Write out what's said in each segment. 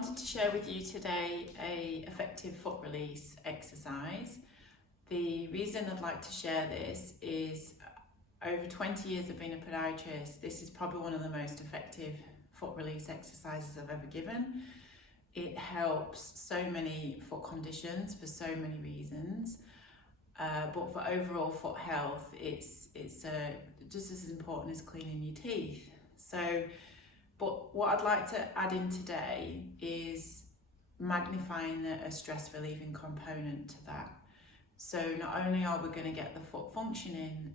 wanted to share with you today a effective foot release exercise. The reason I'd like to share this is over 20 years of being a podiatrist, this is probably one of the most effective foot release exercises I've ever given. It helps so many foot conditions for so many reasons, but for overall foot health, it's just as important as cleaning your teeth. But what I'd like to add in today is magnifying a stress relieving component to that. So not only are we going to get the foot functioning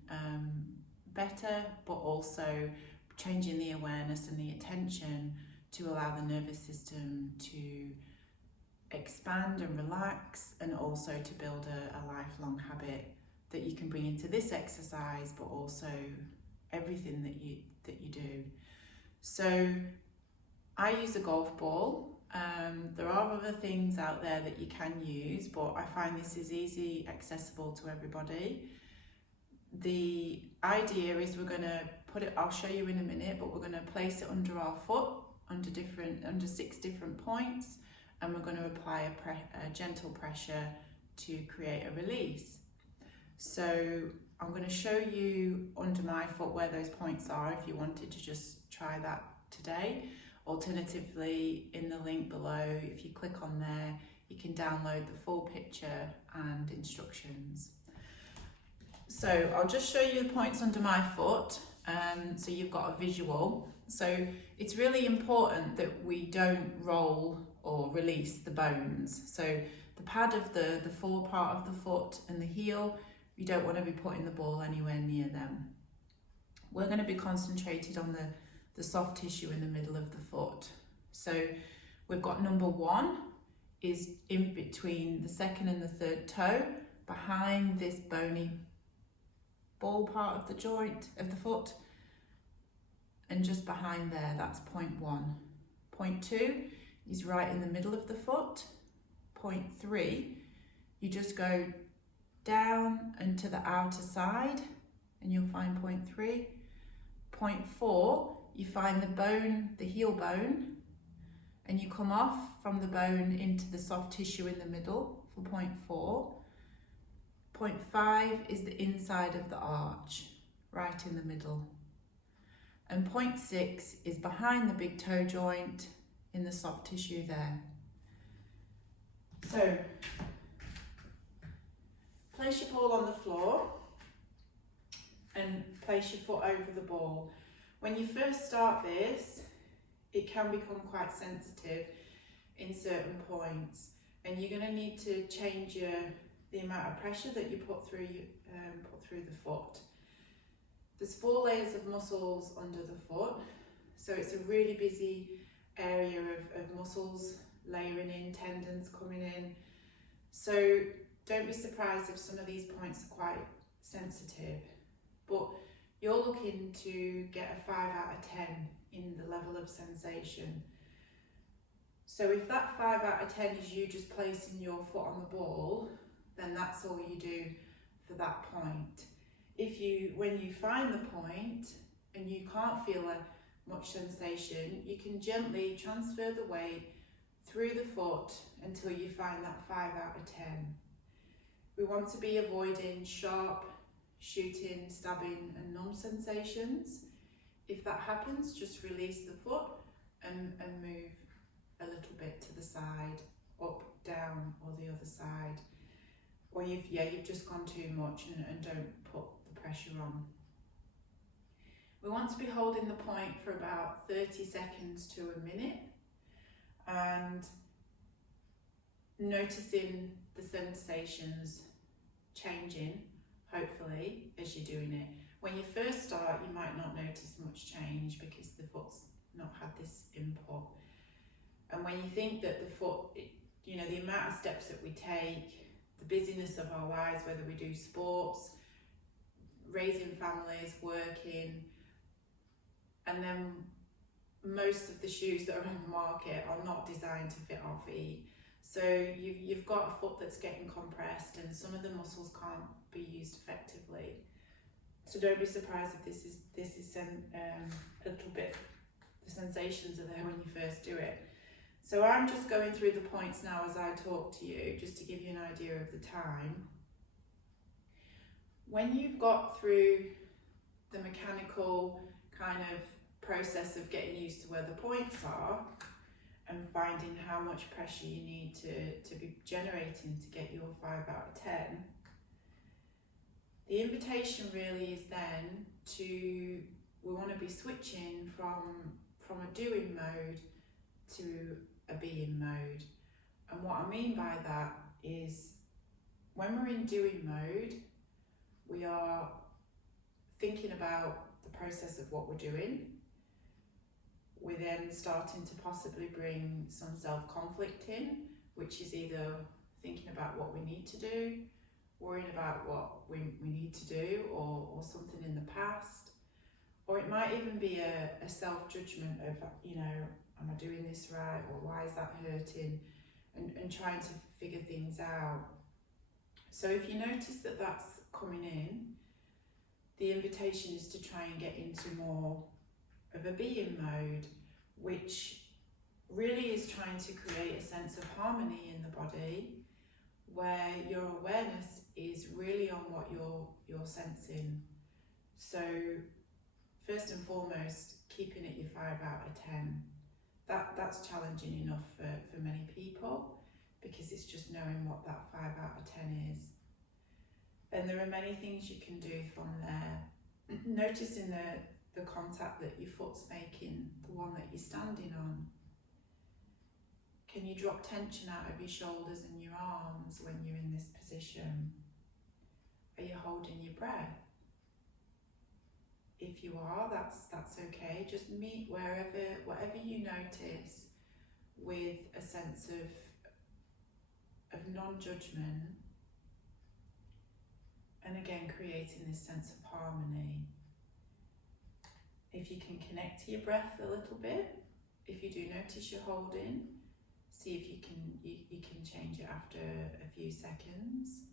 better, but also changing the awareness and the attention to allow the nervous system to expand and relax, and also to build a lifelong habit that you can bring into this exercise, but also everything that you do. So I use a golf ball. There are other things out there that you can use, but I find this is easy, accessible to everybody. The idea is we're going to put it, I'll show you in a minute, but we're going to place it under our foot, under 6 different points, and we're going to apply a gentle pressure to create a release. So I'm going to show you under my foot where those points are if you wanted to just try that today. Alternatively, in the link below, if you click on there, you can download the full picture and instructions. So I'll just show you the points under my foot, so you've got a visual. So it's really important that we don't roll or release the bones. So the pad of the fore part of the foot and the heel, you don't want to be putting the ball anywhere near them. We're going to be concentrated on the soft tissue in the middle of the foot. So we've got number 1 is in between the 2nd and the 3rd toe, behind this bony ball part of the joint of the foot, and just behind there, that's point 1. Point 2 is right in the middle of the foot. Point 3, you just go down and to the outer side, and you'll find point 3. Point 4, you find the bone, the heel bone, and you come off from the bone into the soft tissue in the middle for point 4. Point 5 is the inside of the arch, right in the middle. And point 6 is behind the big toe joint in the soft tissue there. So, place your ball on the floor and place your foot over the ball. When you first start this, it can become quite sensitive in certain points, and you're going to need to change the amount of pressure that you put through the foot. There's 4 layers of muscles under the foot, so it's a really busy area of muscles layering in, tendons coming in. So don't be surprised if some of these points are quite sensitive, but you're looking to get a 5 out of 10 in the level of sensation. So if that 5 out of 10 is you just placing your foot on the ball, then that's all you do for that point. When you find the point and you can't feel much sensation, you can gently transfer the weight through the foot until you find that 5 out of 10. We want to be avoiding sharp, shooting, stabbing and numb sensations. If that happens, just release the foot and move a little bit to the side, up, down, or the other side. Or you've just gone too much and don't put the pressure on. We want to be holding the point for about 30 seconds to a minute and noticing the sensations changing, hopefully, as you're doing it. When you first start, you might not notice much change because the foot's not had this input. And when you think that the foot, the amount of steps that we take, the busyness of our lives, whether we do sports, raising families, working, and then most of the shoes that are on the market are not designed to fit our feet. So you've got a foot that's getting compressed and some of the muscles can't be used effectively. So don't be surprised if this is a little bit, the sensations are there when you first do it. So So I'm just going through the points now as I talk to you, just to give you an idea of the time. When you've got through the mechanical kind of process of getting used to where the points are and finding how much pressure you need to be generating to get your 5 out of 10, the invitation really is then to, we want to be switching from a doing mode to a being mode. And what I mean by that is when we're in doing mode, we are thinking about the process of what we're doing. We're then starting to possibly bring some self-conflict in, which is either thinking about what we need to do, worrying about what we need to do, or something in the past. Or it might even be a self-judgment of, you know, am I doing this right, or why is that hurting, and trying to figure things out. So if you notice that that's coming in, the invitation is to try and get into more of a being mode, which really is trying to create a sense of harmony in the body, where your awareness is really on what you're sensing. So first and foremost, keeping it your 5 out of 10. That's challenging enough for many people, because it's just knowing what that 5 out of 10 is. And there are many things you can do from there. Noticing the contact that your foot's making, the one that you're standing on. Can you drop tension out of your shoulders and your arms when you're in this position? Are you holding your breath? If you are, that's okay. Just meet whatever you notice with a sense of non-judgment, and again creating this sense of harmony. If you can connect to your breath a little bit, if you do notice you're holding, see if you can change it after a few seconds.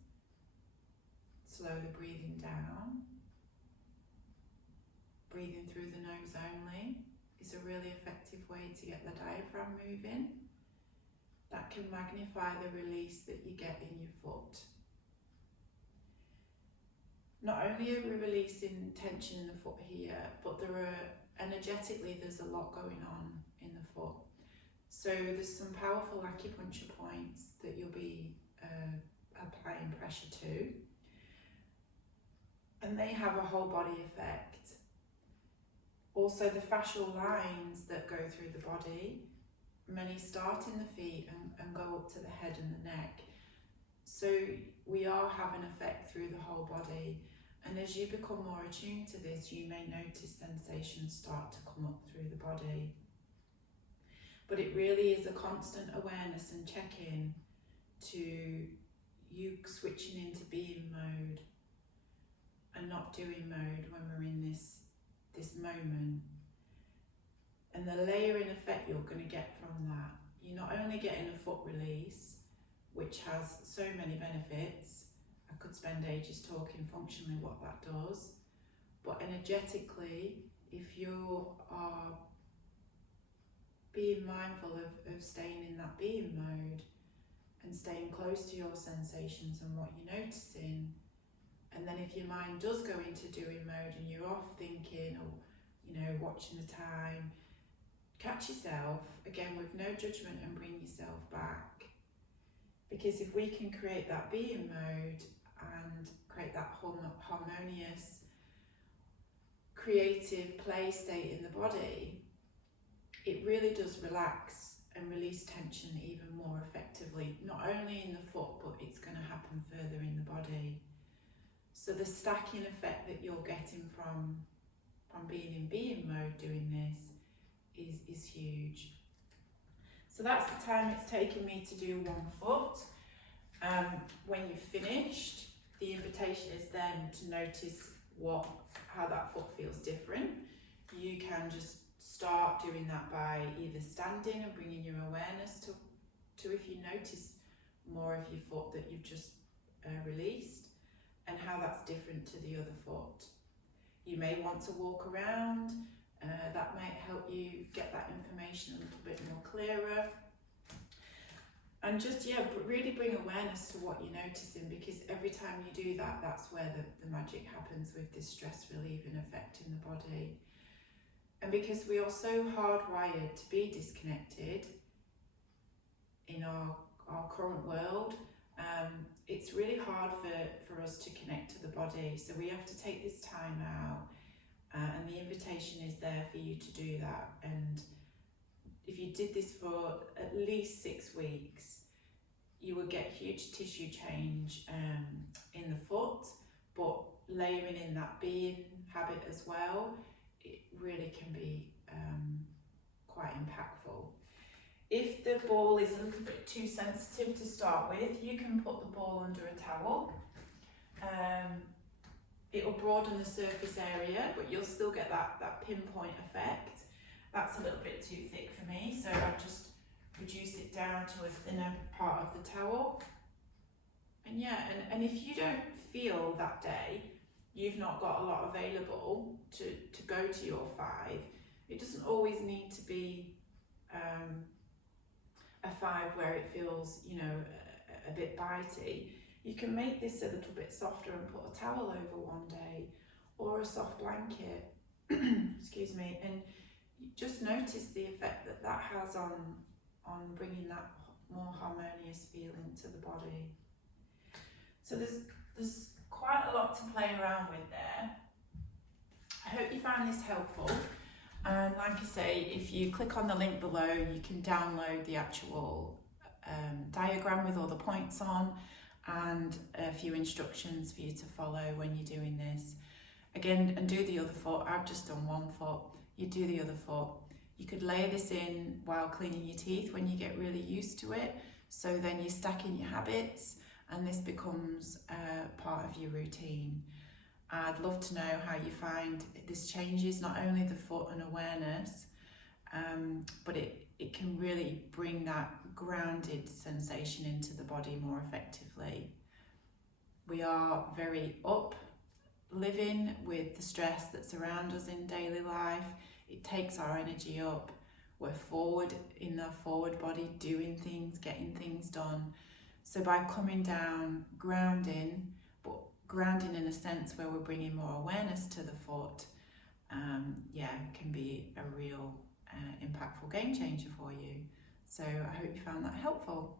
Slowly breathing down. Breathing through the nose only is a really effective way to get the diaphragm moving. That can magnify the release that you get in your foot. Not only are we releasing tension in the foot here, but energetically there's a lot going on in the foot. So there's some powerful acupuncture points that you'll be applying pressure to. And they have a whole body effect. Also the fascial lines that go through the body, many start in the feet and go up to the head and the neck. So we are having effect through the whole body. And as you become more attuned to this, you may notice sensations start to come up through the body. But it really is a constant awareness and check-in to you switching into being mode and not doing mode when we're in this moment. And the layering effect you're going to get from that, you're not only getting a foot release, which has so many benefits. I could spend ages talking functionally what that does, but energetically, if you are being mindful of staying in that being mode and staying close to your sensations and what you're noticing, and then if your mind does go into doing mode and you're off thinking or, you know, watching the time, catch yourself, again with no judgment, and bring yourself back. Because if we can create that being mode and create that harmonious, creative play state in the body, it really does relax and release tension even more effectively, not only in the foot, but it's going to happen further in the body. So the stacking effect that you're getting from being in being mode doing this is huge. So that's the time it's taken me to do one foot. When you've finished, the invitation is then to notice how that foot feels different. You can just start doing that by either standing and bringing your awareness to if you notice more of your foot that you've just released, and how that's different to the other foot. You may want to walk around, that might help you get that information a little bit more clearer. And just, yeah, really bring awareness to what you're noticing, because every time you do that, that's where the magic happens with this stress relieving effect in the body. And because we are so hardwired to be disconnected in our current world, it's really hard for us to connect to the body. So we have to take this time out, and the invitation is there for you to do that. And if you did this for at least 6 weeks, you would get huge tissue change in the foot, but layering in that being habit as well, it really can be quite impactful. If the ball is a little bit too sensitive to start with, you can put the ball under a towel. It'll broaden the surface area, but you'll still get that pinpoint effect. That's a little bit too thick for me, so I've just reduced it down to a thinner part of the towel. And yeah, and if you don't feel that day you've not got a lot available to go to your 5, it doesn't always need to be a 5 where it feels, you know, a bit bitey. You can make this a little bit softer and put a towel over one day, or a soft blanket, excuse me, and just notice the effect that has on bringing that more harmonious feeling to the body. So there's quite a lot to play around with there. I hope you found this helpful. And like I say, if you click on the link below, you can download the actual diagram with all the points on, and a few instructions for you to follow when you're doing this. Again, and do the other foot. I've just done one foot. You do the other foot. You could layer this in while cleaning your teeth when you get really used to it. So then you're stacking your habits, and this becomes part of your routine. I'd love to know how you find this changes not only the foot and awareness, but it can really bring that grounded sensation into the body more effectively. We are very up living with the stress that's around us in daily life. It takes our energy up. We're forward in the forward body, doing things, getting things done. So by coming down, grounding, but grounding in a sense where we're bringing more awareness to the foot, can be a real impactful game changer for you. So I hope you found that helpful.